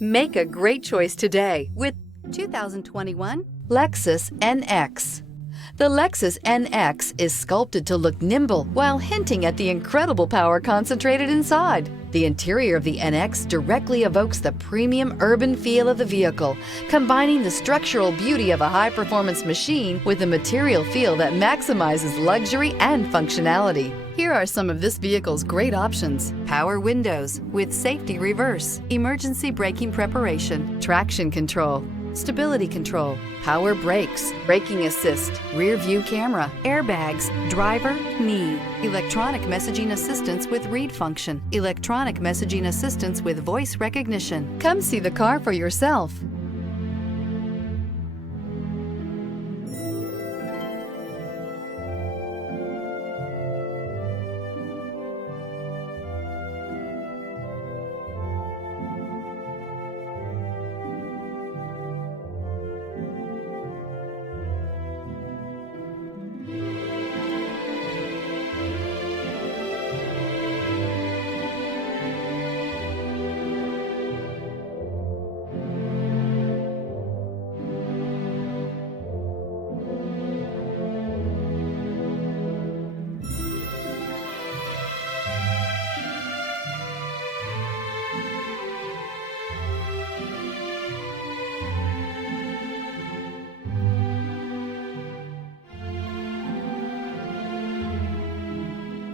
Make a great choice today with 2021 Lexus NX. The Lexus NX is sculpted to look nimble while hinting at the incredible power concentrated inside. The interior of the NX directly evokes the premium urban feel of the vehicle, combining the structural beauty of a high-performance machine with a material feel that maximizes luxury and functionality. Here are some of this vehicle's great options: power windows with safety reverse, emergency braking preparation, traction control, stability control, power brakes, braking assist, rear view camera, airbags, driver, knee, electronic messaging assistance with read function, electronic messaging assistance with voice recognition. Come see the car for yourself.